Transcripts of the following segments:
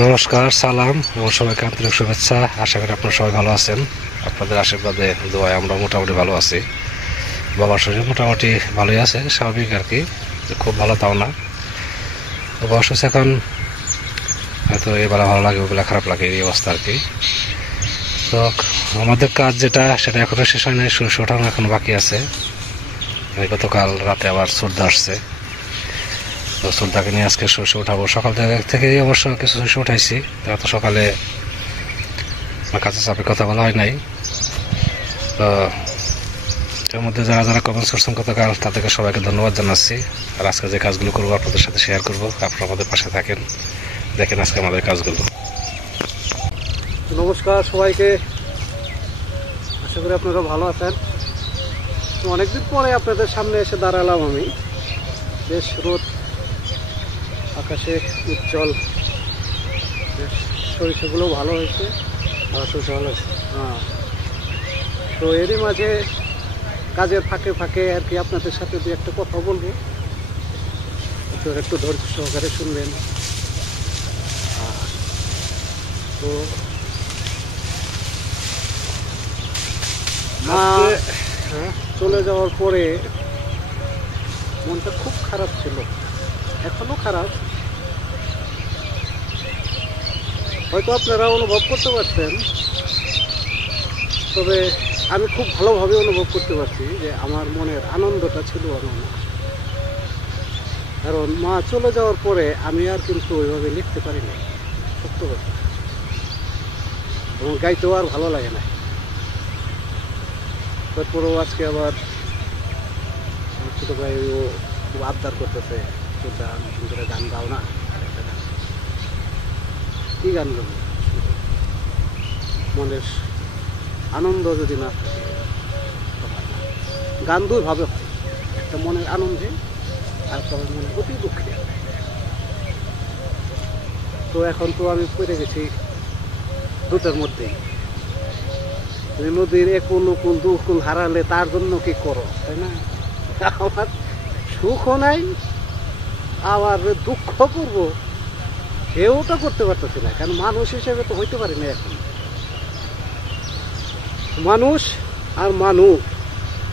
নমস্কার, সালাম এবং সবাইকে আন্তরিক শুভেচ্ছা। আশা করি আপনারা সবাই ভালো আছেন। আপনাদের আশীর্বাদে দোয়ায় আমরা মোটামুটি ভালো আছি। বাবার শরীর মোটামুটি ভালোই আছে, স্বাভাবিক আর কি, খুব ভালো তাও না। তো বয়স হচ্ছে এখন, হয়তো এবেলা ভালো লাগে ওবেলা খারাপ লাগে, এই অবস্থা আর কি। তো আমাদের কাজ যেটা সেটা এখনও শেষ হয় নাই, সরষে ওঠানো এখনো বাকি আছে। গতকাল রাতে আবার সর্দা আসছে, তো সর্দাকে নিয়ে আজকে সরষে উঠাবো। সকাল থেকেই অবশ্য কিছু সরষে উঠাইছি, তো সকালে কাজের চাপে কথা বলা হয় নাই। তো এর মধ্যে যারা যারা কমেন্টস করছেন গতকাল, তাদেরকে সবাইকে ধন্যবাদ জানাচ্ছি। আর আজকে যে কাজগুলো করবো আপনাদের সাথে শেয়ার করবো, আপনারা আমাদের পাশে থাকেন, দেখেন আজকে আমাদের কাজগুলো। নমস্কার সবাইকে, আশা করি আপনারা ভালো আছেন। অনেকদিন পরে আপনাদের সামনে এসে দাঁড়ালাম আমি। বেশ রোদ, আকাশে উজ্জ্বল, বেশ সরিষাগুলো ভালো হয়েছে। সরিষা ভালো হয়েছে, হ্যাঁ। তো এরই মাঝে কাজের ফাঁকে ফাঁকে আর কি আপনাদের সাথে দু একটা কথা বলবো, একটু ধৈর্য সহকারে শুনবেন। তো মা চলে যাওয়ার পরে মনটা খুব খারাপ ছিল, এখনো খারাপ। হয়তো আপনারা অনুভব করতে পারছেন, তবে আমি খুব ভালোভাবে অনুভব করতে পারছি যে আমার মনের আনন্দটা ছিল আমার মা। কারণ মা চলে যাওয়ার পরে আমি আর কিন্তু ওইভাবে লিখতে পারি না, সত্য কথা। এবং গাইতেও আর ভালো লাগে না। তারপরেও আজকে আবার ছোট ভাই ও খুব আবদার করতেছে, তোরটা নতুন করে গান গাও না, একটা গান। কি গান গাবো? মনের আনন্দ যদি না থাকে, গান দুইভাবে হয়, একটা মনের আনন্দে আর একটা মনের অতি দুঃখে। তো এখন তো আমি পড়ে গেছি দুটার মধ্যেই। নদীর একুল উকুল দুকুল হারালে তার জন্য কি করো, তাই না? আমার সুখও নাই, আবার দুঃখ করবো এওটা করতে পারতেছি না। কারণ মানুষ হিসেবে তো হইতে পারি না এখন। মানুষ আর মানুষ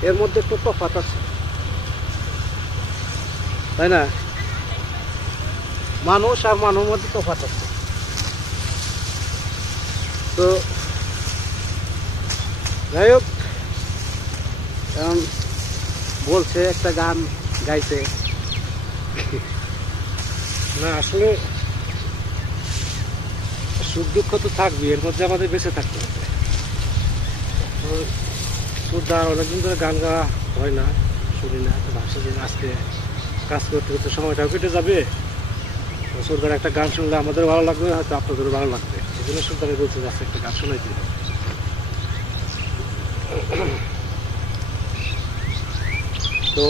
এর মধ্যে একটু তফাৎ আছে, তাই না? মানুষ আর মানুষের মধ্যে তফাৎ আছে। তো যাই হোক, বলছে একটা গান গাইতে না। আসলে সুখ দুঃখ তো থাকবে, এর মধ্যে আমাদের বেঁচে থাকতে হবে। অনেকদিন ধরে গান গাওয়া হয় না, শুনি না। তো ভাবছি যে আজকে কাজ করতে করতে সময়টাও কেটে যাবে, সুরদার একটা গান শুনলে আমাদের ভালো লাগবে, হয়তো আপনাদেরও ভালো লাগবে। এই জন্য সুরদারে বলছে যে আজকে একটা গান শোনাই দিবে। তো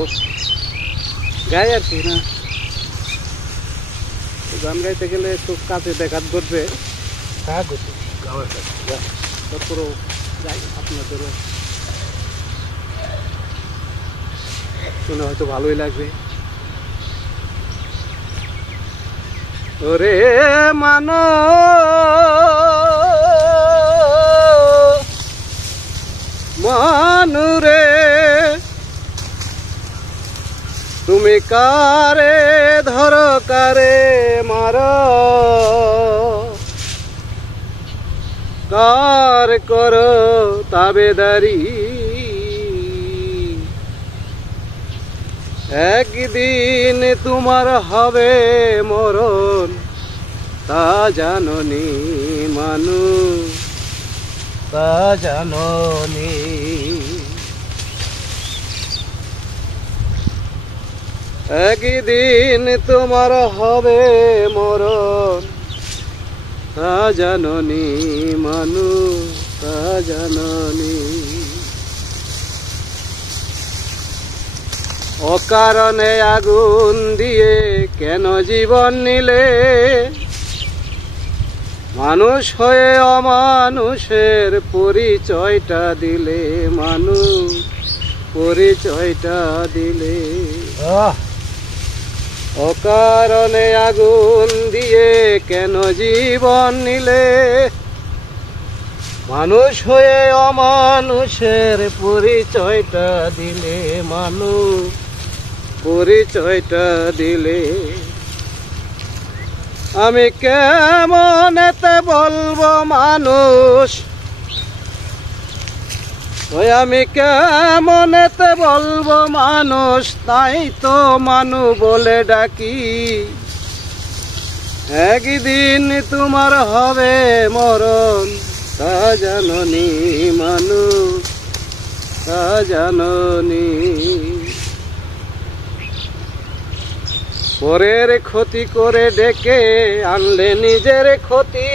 গাই আর কি না, গান গাইতে গেলে একটু কাজে ব্যাঘাত ঘটবে, তারপরেও যাই, আপনাদেরও শুনে হয়তো ভালোই লাগবে। ওরে মানুরে তুমি কারে ধর কারে মার, কার কর তাবেদারি, একদিন তোমার হবে মরণ, তা জাননি মানুষ, তা জাননি। একদিন তোমার হবে মরণ, তা জাননি মানুষ, তা জাননি। অকারণে আগুন দিয়ে কেন জীবন নিলে, মানুষ হয়ে অমানুষের পরিচয়টা দিলে, মানুষ পরিচয়টা দিলে। অকারণে আগুন দিয়ে কেন জীবন নিলে, মানুষ হয়ে অমানুষের পরিচয়টা দিলে, মানুষ পরিচয়টা দিলে। আমি কেমন এতে বলবো মানুষ, ওই আমি কেমন এতে বলবো মানুষ, তাই তো মানু বলে ডাকি। একদিন তোমার হবে মরণ, তা জাননি মানু, তা জাননি। পরের ক্ষতি করে ডেকে আনলে নিজের ক্ষতি,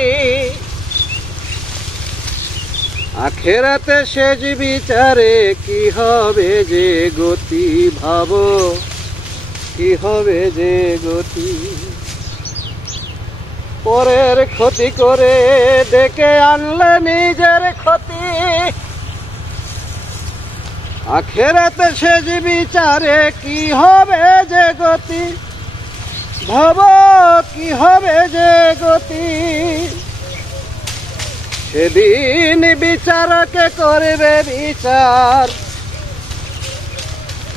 আখেরাতে শেষ বিচারে কি হবে যে গতি, ভাবো কি হবে যে গতি। পরের ক্ষতি করে ডেকে আনলে নিজের ক্ষতি, আখেরাতে শেষ বিচারে কি হবে যে গতি, ভাবো কি হবে যে গতি। সেদিন বিচারকে করবে বিচার,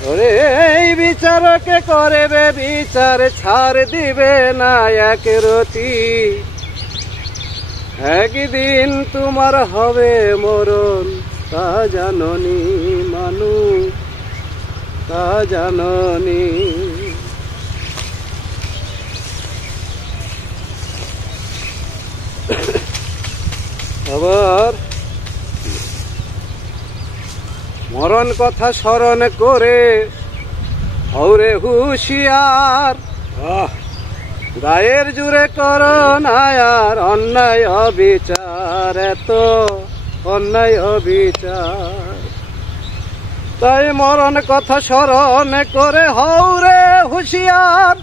ওরে এই বিচারকে করবে বিচার, ছাড় দিবে না এক রতি। একদিন তোমার হবে মরণ, তা জাননি মানু, তা জাননি। আবার মরণ কথা স্মরণ করে হৌরে হুঁশিয়ার, গায়ের জুড়ে করো না আর অন্যায় অবিচার, এত অন্যায় অবিচার। তাই মরণ কথা স্মরণ করে হৌরে হুঁশিয়ার,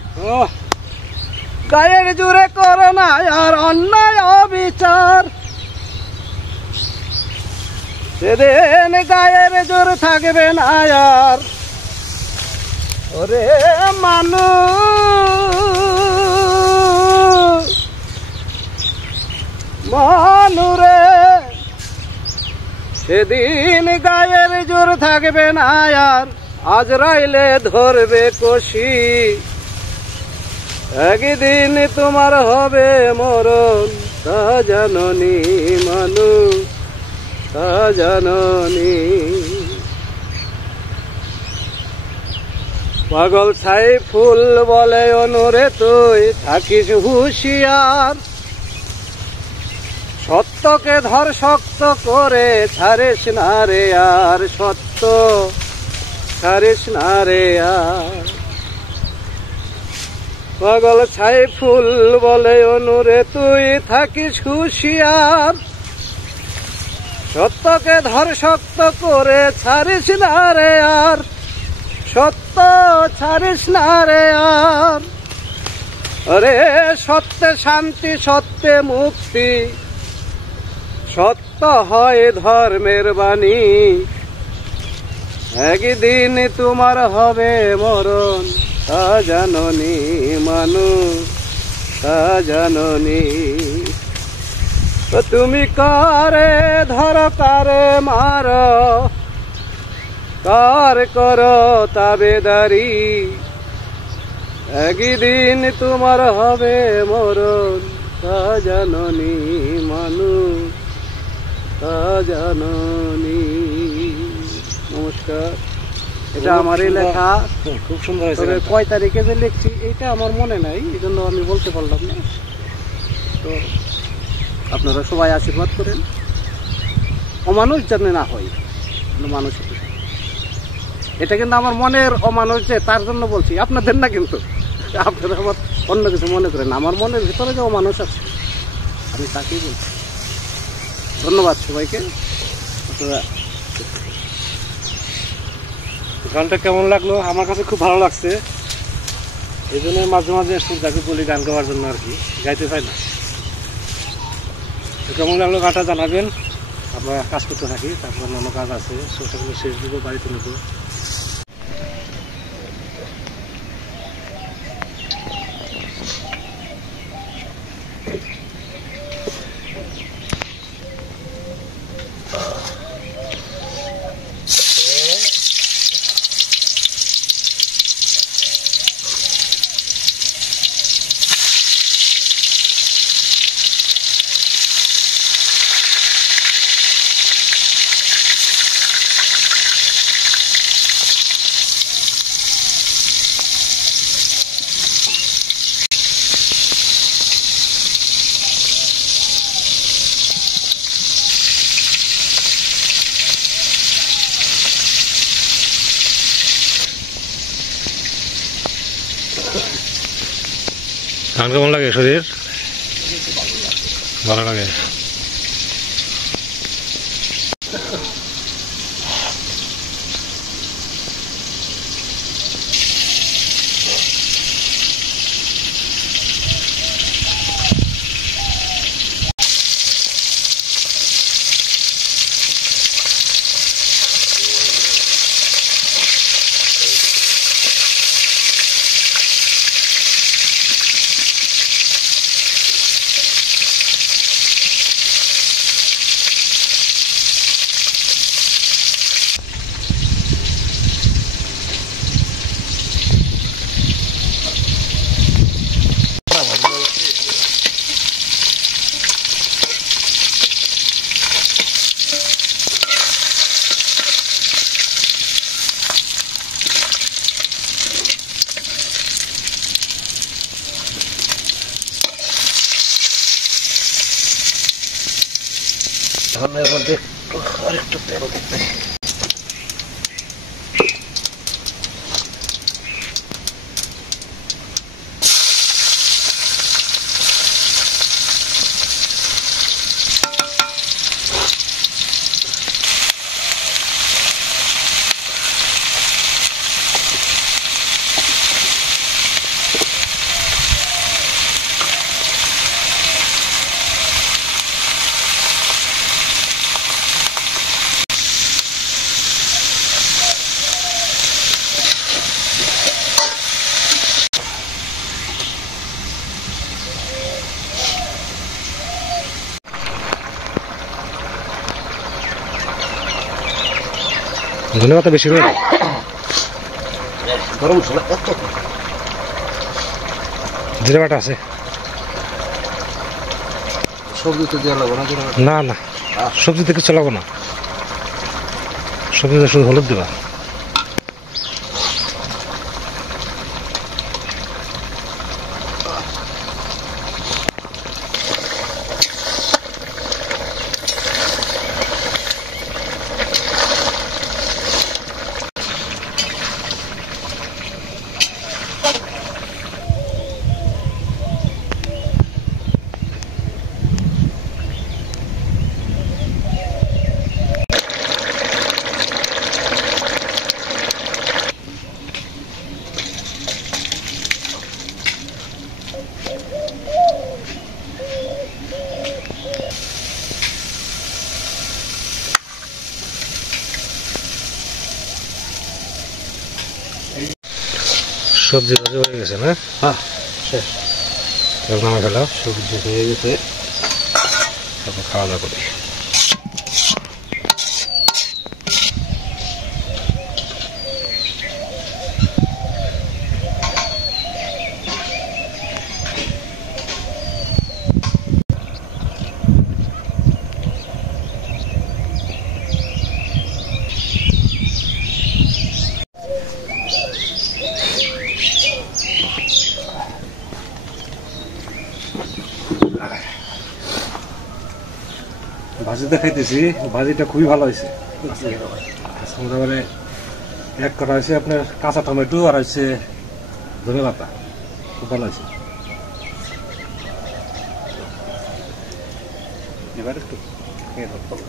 গায়ের জুড়ে করো না আর অন্যায় অবিচার। সেদিন গায়ের জোর থাকবে না আর, ওরে মানুরে, সেদিন গায়ের জোর থাকবে না আর, আজরাইলে ধরবে কষি। একদিন তোমার হবে মরণ, তা জাননি মানু, তা জাননি। পাগল ছাই ফুল বলে অনুরে তুই থাকিস হুঁশিয়ার, সত্যকে ধর শক্ত করে ছাড়িস না রে আর, সত্য ছাড়িস না রে আর। পাগল ছাই ফুল বলে অনুরে তুই থাকিস হুঁশিয়ার, সত্যকে ধর শক্ত করে ছাড়িস না রে আর, সত্য ছাড়িস না রে আর। আরে সত্যে শান্তি, সত্যে মুক্তি, সত্য হয় ধর্মের বাণী। একদিন তোমার হবে মরণ, তা জাননি মানু, তা জাননি। তুমি কারে ধর কারে মার, কার কর তাবেদারি। একদিন তোমার হবে মরণ, তা জাননি মানু, তা জাননি। নমস্কার। এটা আমারই লেখা, খুব সুন্দর হয়েছে। তবে কয় তারিখে যে লিখছি এইটা আমার মনে নাই, এই জন্য আমি বলতে পারলাম না। তো আপনারা সবাই আশীর্বাদ করেন, অমানুষ যেন না হয়, মানুষ। এটা কিন্তু আমার মনের অমানুষ, যে তার জন্য বলছি, আপনাদের না কিন্তু। আপনারা আবার অন্য কিছু মনে করেন, আমার মনের ভিতরে যে অমানুষ আছে আমি তাকেই বলছি। ধন্যবাদ সবাইকে। গানটা কেমন লাগলো? আমার কাছে খুব ভালো লাগছে, এই জন্য মাঝে মাঝে সুরদাকে বলি গান গাওয়ার জন্য আর কি, গাইতে চাই না। তো কেমন লাগলো গানটা জানাবেন। আমরা কাজ করতে থাকি, তারপর অন্য কাজ আছে, সেগুলো শেষ দিব, বাড়িতে নেবো। ধান কেমন লাগে শরীর? ভালো লাগে। এখন এর মধ্যে আরেকটু তেল দিতে। ধন্যবাদ বেশি করে গরম মশলা জিরা বাটা আছে। সবজিতে দেওয়া লাগবে না? না না, সবজিতে কিছু লাগবে না, সবজিতে শুধু হলুদ দেবা। সবজি ভাজি হয়ে গেছে না? হ্যাঁ শেষ। নামে ফেলা সবজি হয়ে গেছে, তারপর খাওয়া দাওয়া করি। ভাজিটা খাইতেছি, ভাজিটা খুবই ভালো হয়েছে। মোটামুটি এক করা হয়েছে আপনার কাঁচা টমেটো আর হচ্ছে ধনে পাতা, খুব ভালো হয়েছে। এবার একটু খেয়ে ধরতে হবে।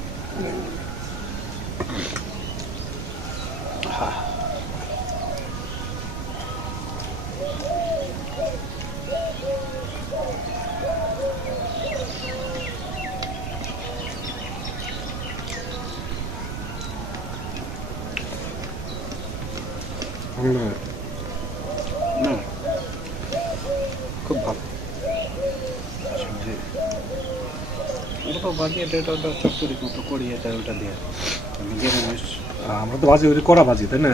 খুব ভালো ভাজি। এটা চচ্চড়ির মতো করি, এটা ওটা দিয়ে আমরা তো ভাজি ওই করা ভাজি, তাই না?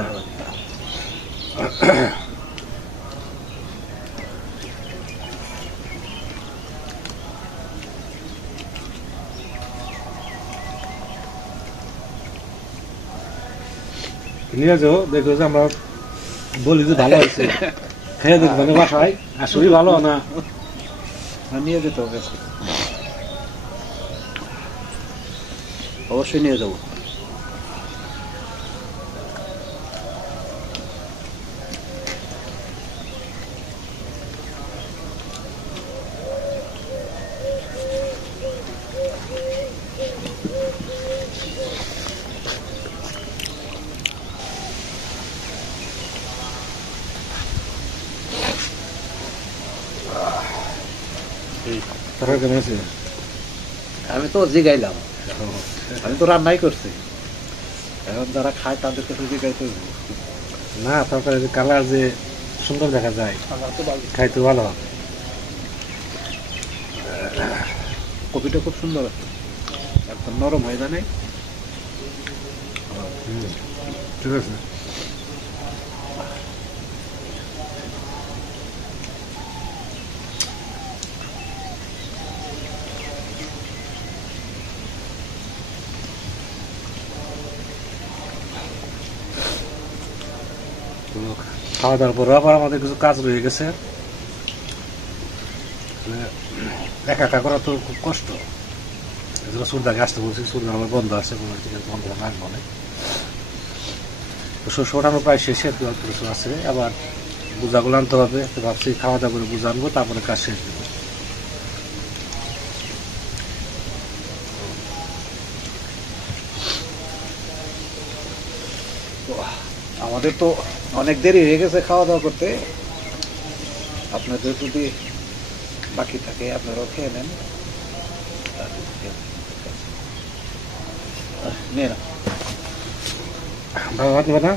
নিয়ে যাও, দেখো যে আমরা বলি যে ভালো হয়েছে, খেয়ে দেখবো বাসায় আসলে ভালো না, নিয়ে যেতে হবে। অবশ্যই নিয়ে যাবো। আপনার কেমন আছে? আমি তো জিগাইলাম, আমি তো রান্নাই করছি, এখন যারা খায় তাদেরকে তো জিগাইতে হবে। না, তরকারি কালার যে সুন্দর দেখা যায়, খাইতে ভালো হবে। কপিটা খুব সুন্দর আছে, একদম নরম হয়ে যায়। ঠিক আছে। খাওয়া দাওয়ার পরে আবার আমাদের কিছু কাজ রয়ে গেছে, একা একা করা তো খুব কষ্ট। এই জন্য সুরদাকে আসতে বলছি, সুরদা আমার বন্ধ আছে, কোনো দিকে বন্ধ রাখবো না। তো শস্য ওঠানো প্রায় শেষে, দু অল্প কিছু আছে, আবার বোঝাগুলো আনতে হবে। তো ভাবছি খাওয়া দাওয়া করে বোঝা আনবো, তারপরে কাজ শেষ দেবো। আমাদের তো অনেক দেরি হয়ে গেছে খাওয়া দাওয়া করতে, আপনাদের যদি বাকি থাকে আপনারাও খেয়ে নেন। নিয়ে না ভাত নেবে না?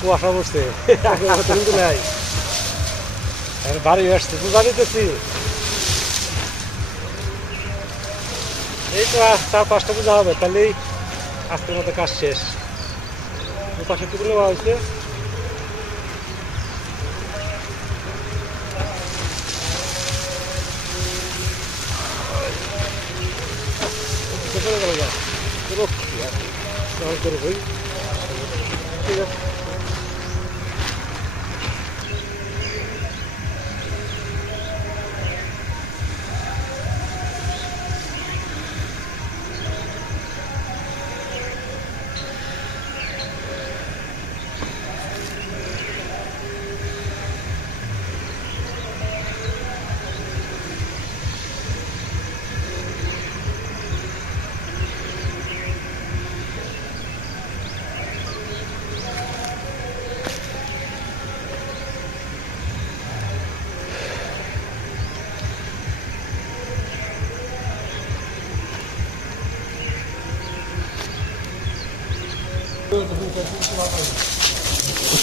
কুয়াশা পড়ছে, নাই বাড়ি আসছে, পূজা দিতেছি। এই তো 4-5টা পূজা হবে, তাহলেই আজকের মতো কাজ শেষ। পাশে টুকু নেওয়া হয়েছে। ঠিক আছে।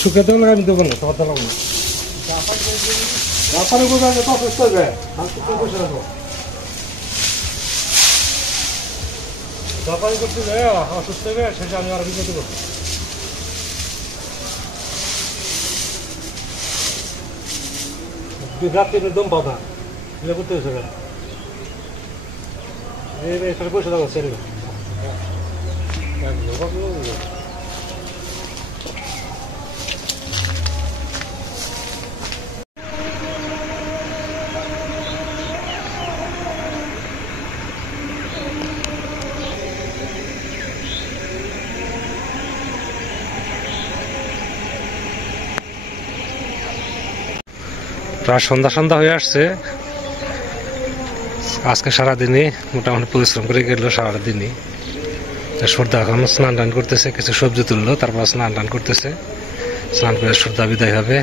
শুকাতে হলে আমি দেবো না, তোমার দেবো না। জাপানে বোঝা যায় তো অসুস্থ হবে, বসে রাখো। জাপানি করতে যায় অসুস্থ হবে, সেটা আমি আরো বিপদে করবো। রাত্রি দম পাতা এগুলো করতে হয়েছে কেন? এখানে বসে থাকো ছেলে। প্রায় সন্ধ্যা সন্ধ্যা হয়ে আসছে। আজকে সারাদিনই মোটামুটি পরিশ্রম করে গেল সারাদিনই। সর্দা এখন স্নান টান করতেছে, কিছু সবজি তুললো, তারপর স্নান টান করতেছে। স্নান করে সর্দা বিদায় হবে,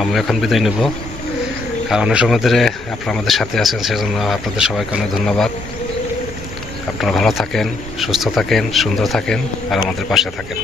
আমি এখন বিদায় নেব। আর অনেক সময় ধরে আপনারা আমাদের সাথে আছেন, সেজন্য আপনাদের সবাইকে অনেক ধন্যবাদ। আপনারা ভালো থাকেন, সুস্থ থাকেন, সুন্দর থাকেন আর আমাদের পাশে থাকেন।